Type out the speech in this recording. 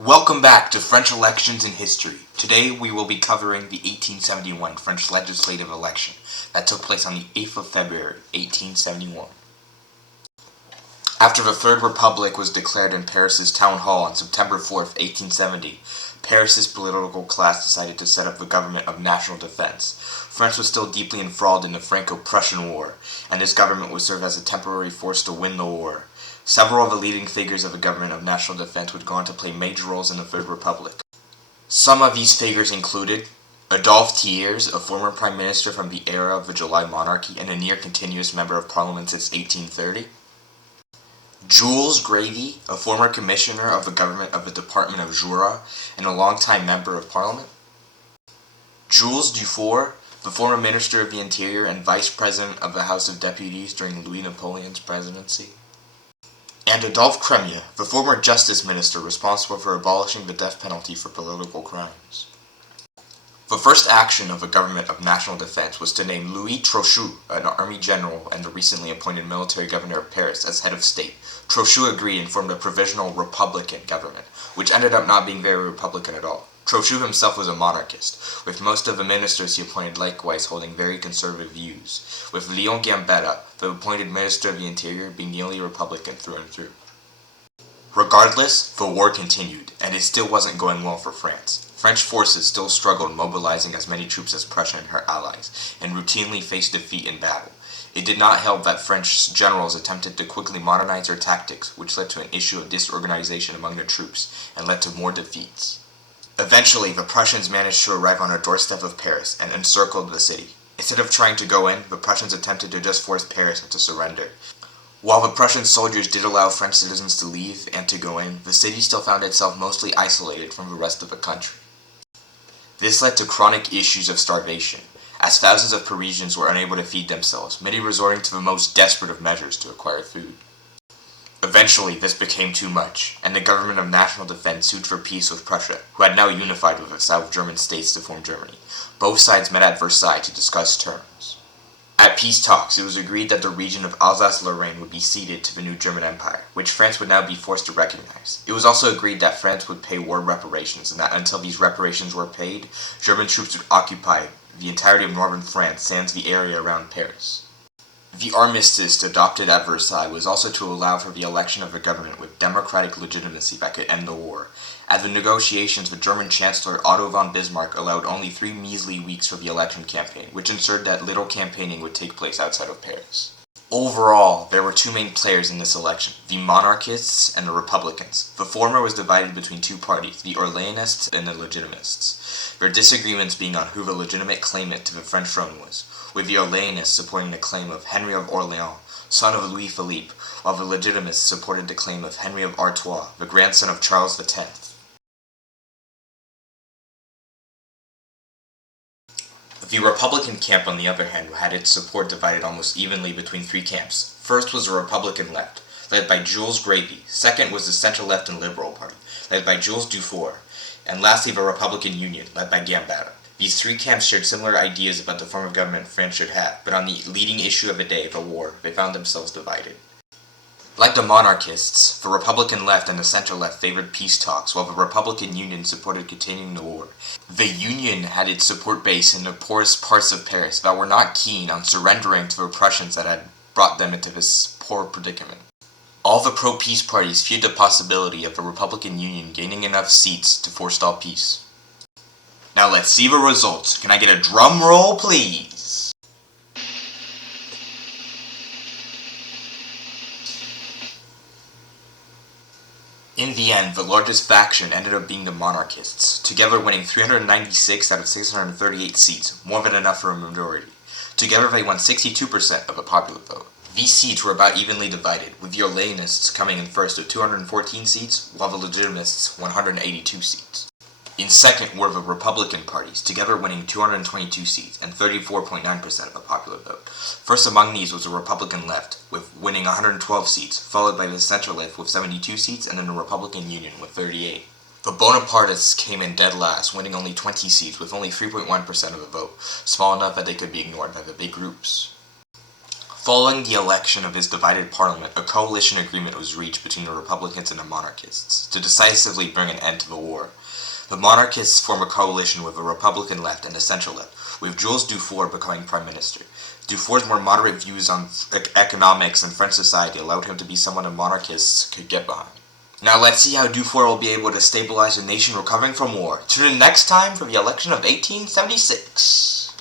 Welcome back to French Elections in History. Today we will be covering the 1871 French legislative election that took place on the 8th of February, 1871. After the Third Republic was declared in Paris's town hall on September 4th, 1870, Paris's political class decided to set up the government of national defense. France was still deeply enthralled in the Franco-Prussian War, and this government would serve as a temporary force to win the war. Several of the leading figures of the government of national defense would go on to play major roles in the Third Republic. Some of these figures included Adolphe Thiers, a former prime minister from the era of the July monarchy and a near-continuous member of parliament since 1830. Jules Grévy, a former commissioner of the government of the Department of Jura and a longtime member of parliament. Jules Dufour, the former minister of the Interior and vice president of the House of Deputies during Louis Napoleon's presidency. And Adolphe Crémieux, the former justice minister responsible for abolishing the death penalty for political crimes. The first action of the government of national defense was to name Louis Trochu, an army general and the recently appointed military governor of Paris, as head of state. Trochu agreed and formed a provisional republican government, which ended up not being very republican at all. Trochu himself was a monarchist, with most of the ministers he appointed likewise holding very conservative views, with Léon Gambetta, the appointed minister of the Interior, being the only Republican through and through. Regardless, the war continued, and it still wasn't going well for France. French forces still struggled mobilizing as many troops as Prussia and her allies, and routinely faced defeat in battle. It did not help that French generals attempted to quickly modernize their tactics, which led to an issue of disorganization among the troops, and led to more defeats. Eventually, the Prussians managed to arrive on the doorstep of Paris and encircled the city. Instead of trying to go in, the Prussians attempted to just force Paris into surrender. While the Prussian soldiers did allow French citizens to leave and to go in, the city still found itself mostly isolated from the rest of the country. This led to chronic issues of starvation, as thousands of Parisians were unable to feed themselves, many resorting to the most desperate of measures to acquire food. Eventually, this became too much, and the government of national defense sued for peace with Prussia, who had now unified with the South German states to form Germany. Both sides met at Versailles to discuss terms. At peace talks, it was agreed that the region of Alsace-Lorraine would be ceded to the new German Empire, which France would now be forced to recognize. It was also agreed that France would pay war reparations, and that until these reparations were paid, German troops would occupy the entirety of northern France, sans the area around Paris. The armistice adopted at Versailles was also to allow for the election of a government with democratic legitimacy that could end the war. At the negotiations, the German Chancellor Otto von Bismarck allowed only 3 measly weeks for the election campaign, which ensured that little campaigning would take place outside of Paris. Overall, there were 2 main players in this election, the monarchists and the republicans. The former was divided between 2 parties, the Orleanists and the Legitimists, their disagreements being on who the legitimate claimant to the French throne was, with the Orleanists supporting the claim of Henry of Orleans, son of Louis Philippe, while the Legitimists supported the claim of Henry of Artois, the grandson of Charles X. The Republican camp, on the other hand, had its support divided almost evenly between 3 camps. First was the Republican left, led by Jules Grévy. Second was the centre-left and Liberal Party, led by Jules Dufour. And lastly, the Republican Union, led by Gambetta. These 3 camps shared similar ideas about the form of government France should have, but on the leading issue of the day, the war, they found themselves divided. Like the monarchists, the Republican left and the center-left favored peace talks, while the Republican Union supported continuing the war. The Union had its support base in the poorest parts of Paris that were not keen on surrendering to the Prussians that had brought them into this poor predicament. All the pro-peace parties feared the possibility of the Republican Union gaining enough seats to forestall peace. Now let's see the results. Can I get a drum roll, please? In the end, the largest faction ended up being the monarchists, together winning 396 out of 638 seats, more than enough for a majority. Together they won 62% of the popular vote. These seats were about evenly divided, with the Orleanists coming in first with 214 seats, while the Legitimists 182 seats. In second were the Republican parties, together winning 222 seats and 34.9% of the popular vote. First among these was the Republican left, with winning 112 seats, followed by the center-left with 72 seats, and then the Republican Union with 38. The Bonapartists came in dead last, winning only 20 seats with only 3.1% of the vote, small enough that they could be ignored by the big groups. Following the election of his divided parliament, a coalition agreement was reached between the Republicans and the monarchists to decisively bring an end to the war. The monarchists form a coalition with a Republican left and a central left, with Jules Dufour becoming prime minister. Dufour's more moderate views on economics and French society allowed him to be someone the monarchists could get behind. Now let's see how Dufour will be able to stabilize a nation recovering from war. Tune in next time for the election of 1876.